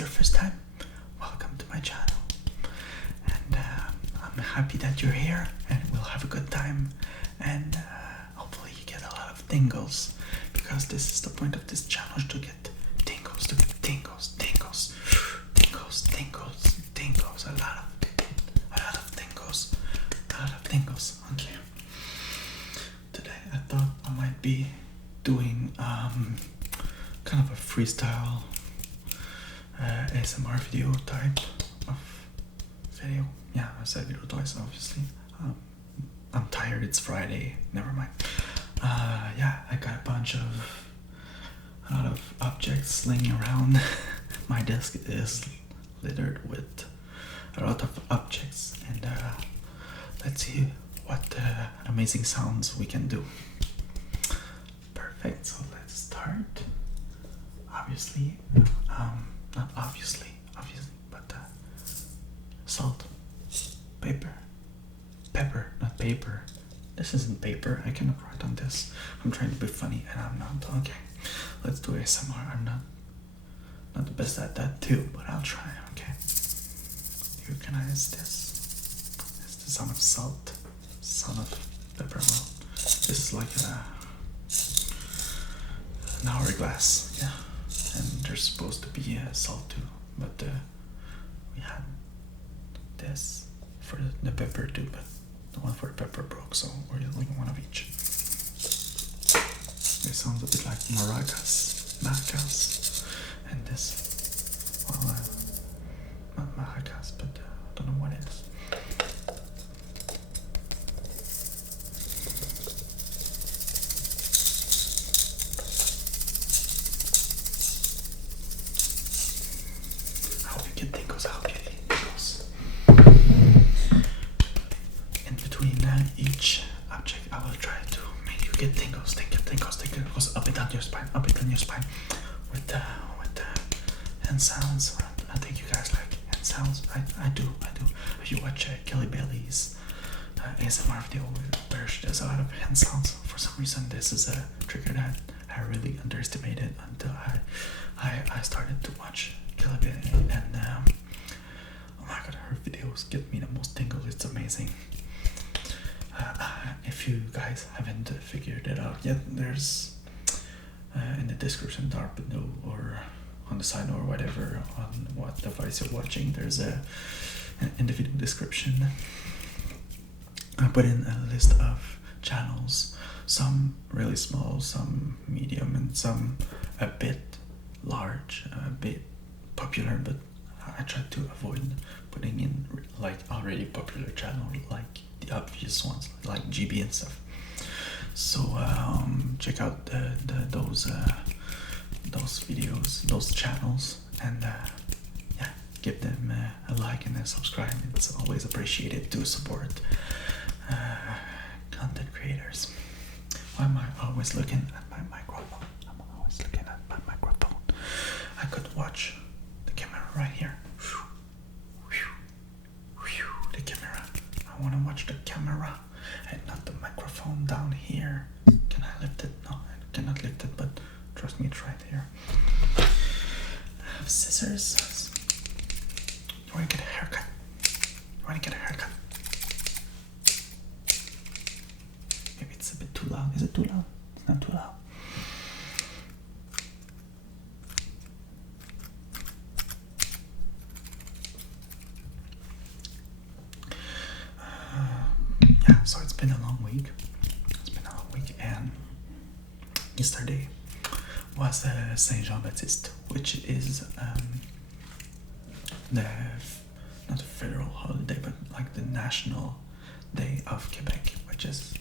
your first time, welcome to my channel. And I'm happy that you're here, and we'll have a good time. And hopefully you get a lot of tingles, because this is the point of this challenge, to get tingles, tingles, tingles, a lot of tingles. Okay. Today I thought I might be doing kind of a freestyle ASMR video type of video. Yeah, I said video twice, obviously. I'm tired, it's Friday, never mind. Yeah, I got a lot of objects slinging around. My desk is littered with a lot of objects, and let's see what amazing sounds we can do. Perfect, so let's start. Obviously, not obviously, but salt, pepper, not paper. This isn't paper, I cannot write on this. I'm trying to be funny and I'm not. Okay, let's do ASMR. I'm not the best at that too, but I'll try. Okay, you recognize this? It's the sound of salt, sound of pepper. Well, this is like an hourglass, yeah, and there's supposed to be salt too, but we had this for the pepper too, but the one for the pepper broke, so we're using one of each. It sounds a bit like maracas, and this, well, not maracas, but I don't know what it is. I hope you get tingles. In between each object, I will try to make you get tingles. Up and down your spine, with the hand sounds. I think you guys like hand sounds. I do. If you watch EllieBell's ASMR video where she does a lot of hand sounds, for some reason this is a trigger that I really underestimated until I started to watch EllieBell, and oh my god, her videos get me the most tingles. It's amazing. If you guys haven't figured it out yet, there's in the description down below or on the side or whatever on what device you're watching, there's in the video description I put in a list of channels, some really small, some medium, and some a bit large, a bit popular, but I try to avoid putting in like already popular channels, like the obvious ones like GB and stuff. So check out those videos, those channels, and yeah, give them a like and a subscribe. It's always appreciated to support content creators. Why am I always looking at my microphone? I'm always looking at my microphone. I could watch the camera right here. The camera. I want to watch the camera and not the microphone down here. Can I lift it? No, I cannot lift it, but trust me, it's right here. I have scissors. You want to get a haircut? Maybe it's a bit too loud. Is it too loud? It's not too loud. Yeah, so it's been a long week. And yesterday was Saint Jean-Baptiste, which is not a federal holiday, but like the national day of Quebec, which is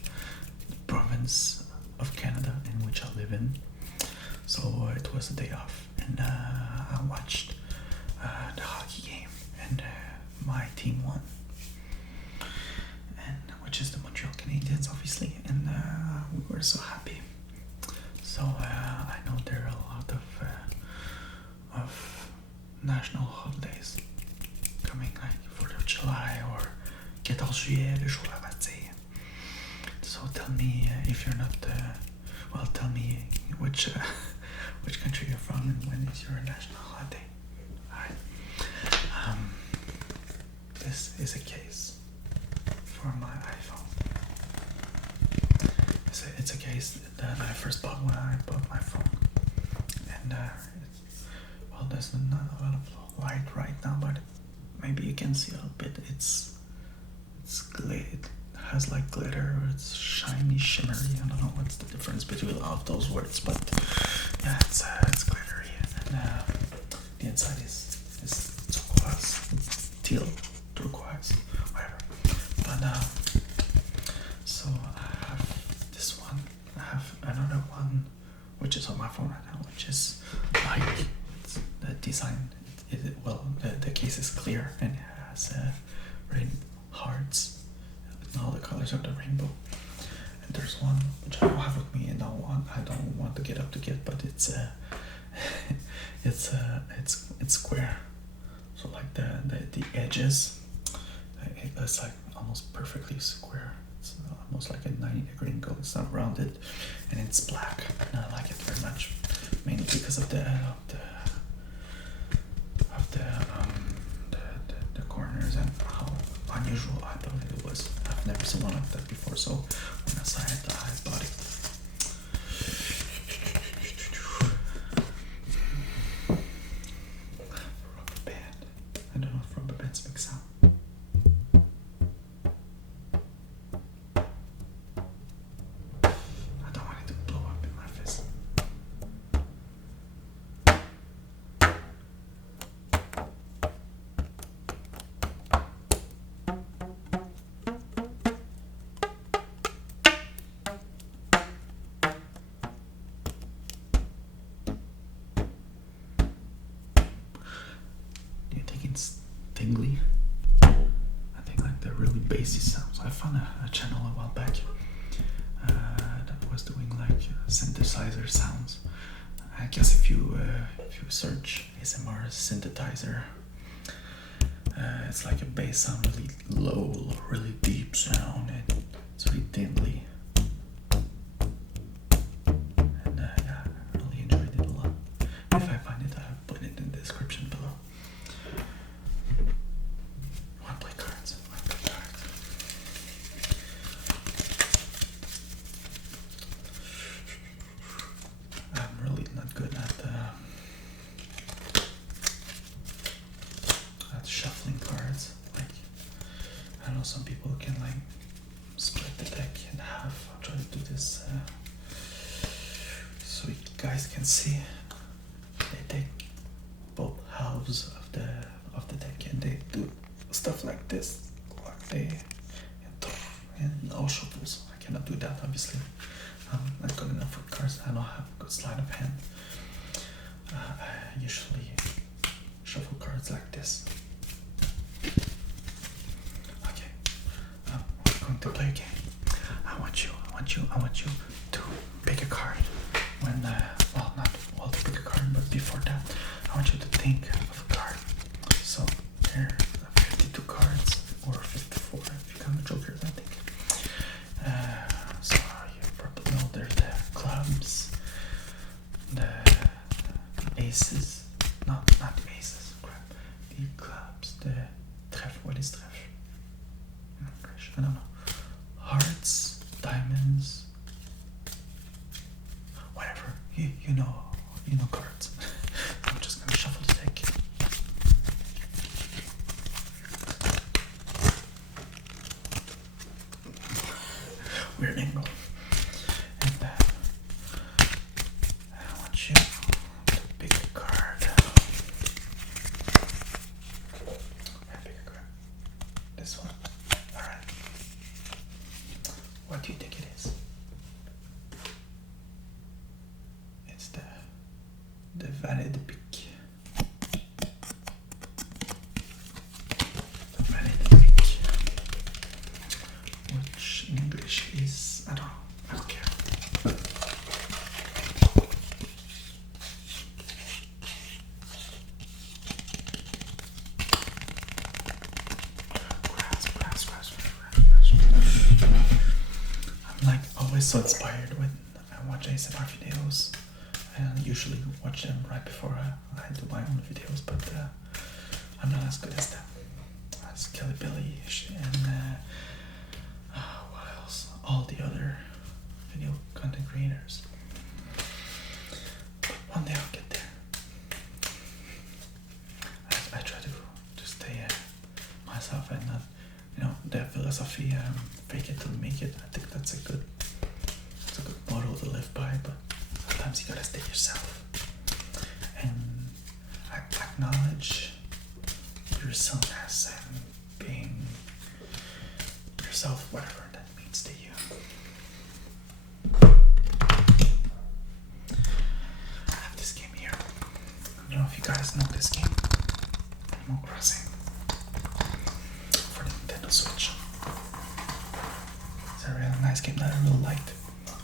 the province of Canada in which I live in. So it was a day off, and I watched the hockey game, and my team won, and which is the Montreal Canadiens, obviously, and we were so happy. So I know there are a lot of national holidays coming, like 4th of July or 14 juillet, le jour de la bataille. So tell me if you're not, well, tell me which country you're from and when is your national holiday. Alright. This is a case for my iPhone. It's a case that I first bought when I bought my phone. And well, there's not a lot of light right now, but maybe you can see a little bit. It has like glitter, or it's shiny, shimmery. I don't know what's the difference between all of those words, but yeah, it's glittery. And the inside is turquoise, teal, turquoise, whatever. But so I have this one. I have another one, which is on my phone right now, which is like the design. The case is clear and it has rain hearts. All the colors of the rainbow. And there's one which I don't have with me, and I don't want to get up to get, but it's square. So like the edges, it's like almost perfectly square. It's almost like a 90-degree angle. It's not rounded, and it's black, and I like it very much, mainly because of the corners and how unusual I thought it was. I've never seen one like that before, so when I saw it, I bought it. Rubber band. I don't know if rubber bands make sound. I don't want it to blow up in my face. Tingly. I think like the really bassy sounds. I found a channel a while back that was doing like synthesizer sounds. I guess if you search ASMR synthesizer, it's like a bass sound, really low, really deep sound, and it's really tingly. And yeah, I really enjoyed it a lot. If I find it, I'll put it in the description below. Shuffling cards. Like, I know some people can like split the deck in half. I'll try to do this so you guys can see. They take both halves of the deck and they do stuff like this, like and all shuffles. I cannot do that, obviously. I'm not good enough with cards. I don't have a good sleight of hand. I usually shuffle cards like this. Okay, we're going to play a game. I want you to pick a card. When to pick a card, but before that, I want you to think of a card. So there are 52 cards, or 54 if you count the jokers, I think. So you probably know there's the clubs, the aces, not the aces, crap. The clubs, the trèfle, what is trèfle? I don't know. Hearts, diamonds, whatever. You know cards. I'm just gonna shuffle the deck. Weird angle. And I want you to pick a card. Pick a card. This one. Alright. What do you think it is? It's the valet de pique. The valet de pique. Which in English is, I don't care. I'm like always so inspired when I watch ASMR videos. I usually watch them right before I do my own videos, but I'm not as good as them. Skelly Billy, and what else? All the other video content creators. But one day I'll get there. I try to stay myself and not, the philosophy, fake it till make it. I think that's a good motto to live by, but sometimes you gotta stay yourself and acknowledge your silliness and being yourself, whatever that means to you. I have this game here. I don't know if you guys know this game, Animal Crossing, for the Nintendo Switch. It's a really nice game that I really liked.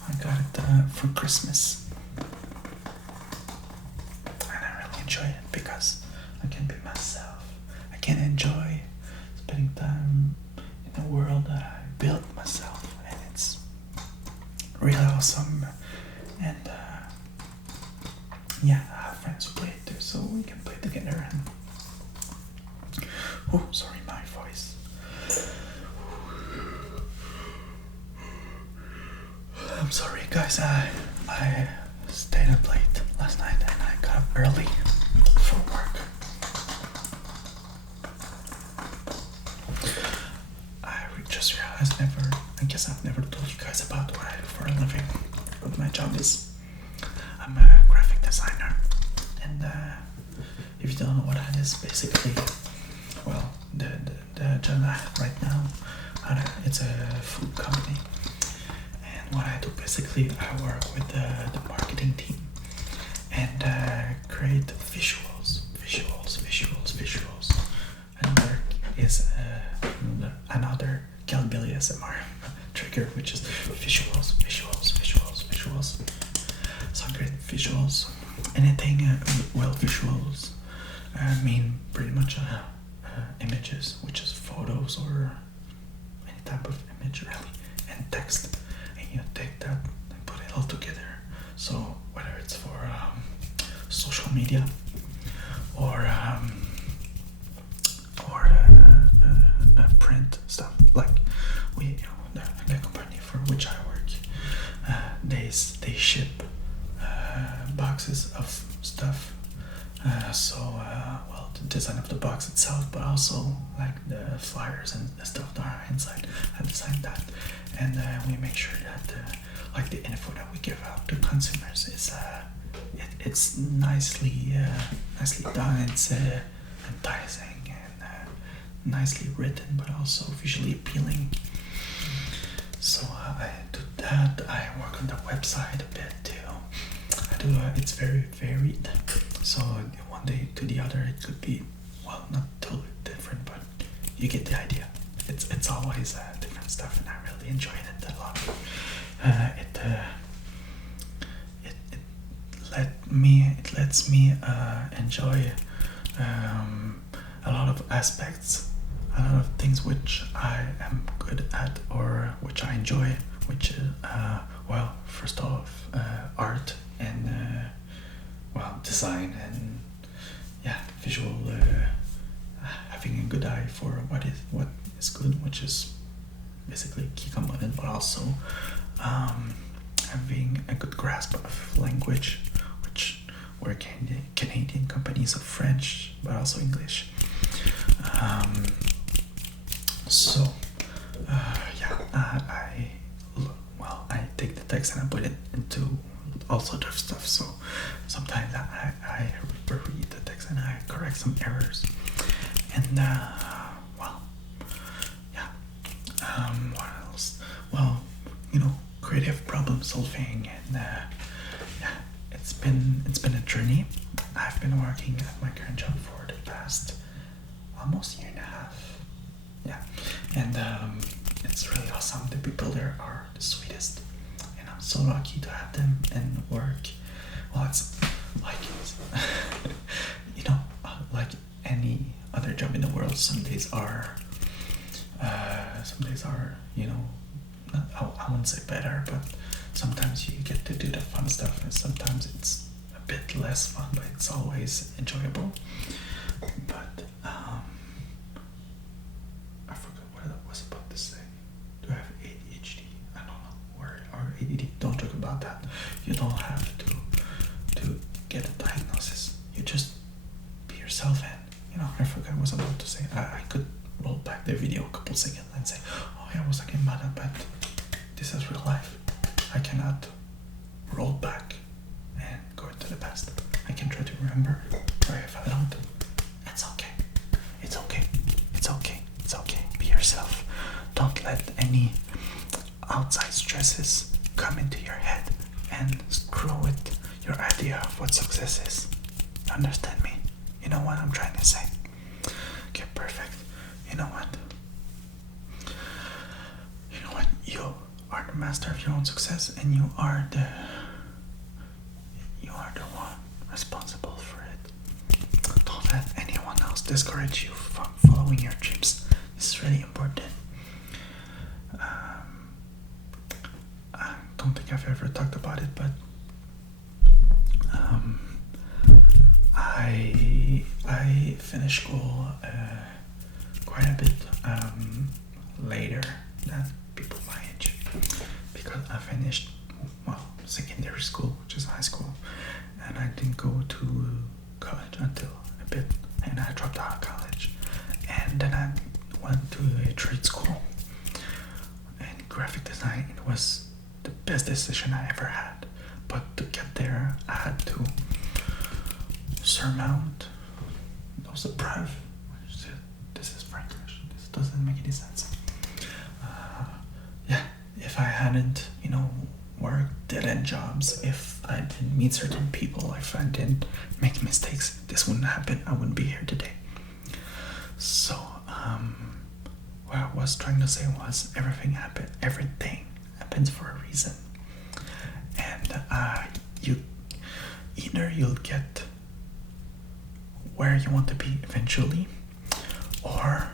I got it for Christmas, and I really enjoy it because I can be myself. I can enjoy spending time in a world that I built myself, and it's really awesome. And I have friends who play it too, so we can play together. And sorry, my voice. I'm sorry, guys. I stayed up late last night and I got up early for work. Just realized I guess I've never told you guys about what I do for a living. What my job is. I'm a graphic designer, and if you don't know what that is, basically, well, the job I have right now, it's a food company, and what I do basically, I work with the marketing team and create visuals. Another is another Billy ASMR trigger, which is visuals. So I create visuals. Anything, visuals mean pretty much images, which is photos or any type of image really, and text, and you take that and put it all together. So whether it's for social media or print stuff, like the company for which I work, they ship boxes of stuff. The design of the box itself, but also like the flyers and the stuff that are inside. I designed that, and we make sure that the info that we give out to consumers is it's nicely done. It's enticing and nicely written, but also visually appealing. So I do that. I work on the website a bit too. I do. It's very varied. So one day to the other, it could be not totally different, but you get the idea. It's always different stuff, and I really enjoy it a lot. It lets me enjoy a lot of aspects, a lot of things which I am good at or which I enjoy, which is first off art and design and visual, having a good eye for what is good, which is basically key component, but also having a good grasp of language, which we're Canadian companies of French, but also English. I take the text and I put it into all sorts of stuff. So sometimes I reread the text and I correct some errors. And what else? Creative problem solving, and it's been a journey. I've been working at my current job for the past almost year and a half. And it's really awesome. The people there are the sweetest, and I'm so lucky to have them and work. Well, it's like like any other job in the world. Some days are I wouldn't say better, but sometimes you get to do the fun stuff, and sometimes it's a bit less fun, but it's always enjoyable. But about that. You don't have to get a diagnosis. You just be yourself, and I forgot what I was about to say. I could roll back the video a couple seconds and say, oh yeah, I was talking about that, but this is real life. I cannot roll back and go into the past. I can try to remember, or if I don't, it's okay. It's okay. It's okay. It's okay. Be yourself. Don't let any outside stresses come into your head and screw with your idea of what success is. You understand me? You know what I'm trying to say? Okay, perfect. You know what? You are the master of your own success, and you are the one responsible for it. Don't let anyone else discourage you from following your dreams. This is really important. I don't think I've ever talked about it, but I finished school quite a bit later than people my age, because I finished secondary school, which is high school, and I didn't go to college until a bit, and I dropped out of college, and then I went to a trade school, and graphic design. It was the best decision I ever had, but to get there I had to surmount those this is Frankish, this doesn't make any sense. If I hadn't worked dead-end jobs, if I didn't meet certain people, if I didn't make mistakes, this wouldn't happen. I wouldn't be here today. So what I was trying to say was everything happens for a reason, and you'll get where you want to be eventually, or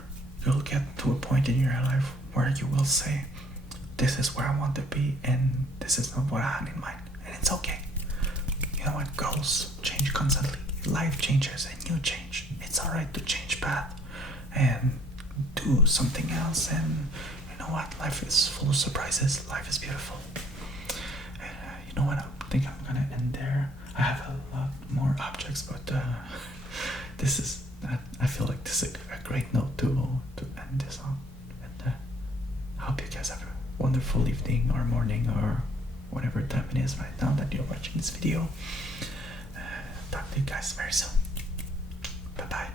you'll get to a point in your life where you will say, this is where I want to be, and this is not what I had in mind, and it's okay. You know what? Goals change constantly. Life changes and you change. It's alright to change path and do something else, and you know what? Life is full of surprises. Life is beautiful. And you know what? I think I'm gonna end there. I have a lot more objects, but I feel like this is a great note to end this on. And I hope you guys have a wonderful evening or morning or whatever time it is right now that you're watching this video. Talk to you guys very soon. Bye bye.